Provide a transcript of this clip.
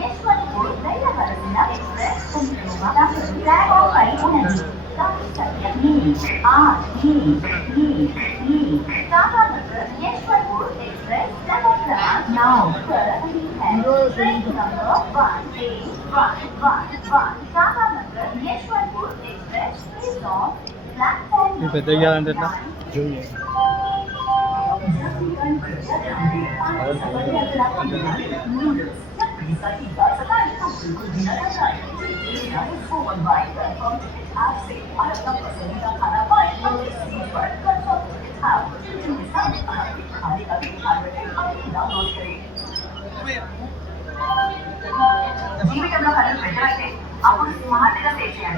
యశ్వంతపూర్ వెళ్ళవలసిన ఎక్స్ప్రెస్ కొంచెముగా flag of అయి ఉన్నది. కానీ సత్యం Tata Nagar Yeshwanpur Express Double Class now. Sir, we have train number 1811. Tata Nagar Yeshwanpur Express is on platform number 9. జీవితంలో కథలు పెట్టవైతే అప్పుడు స్మార్ట్ గా సేవ్ చేయాలి.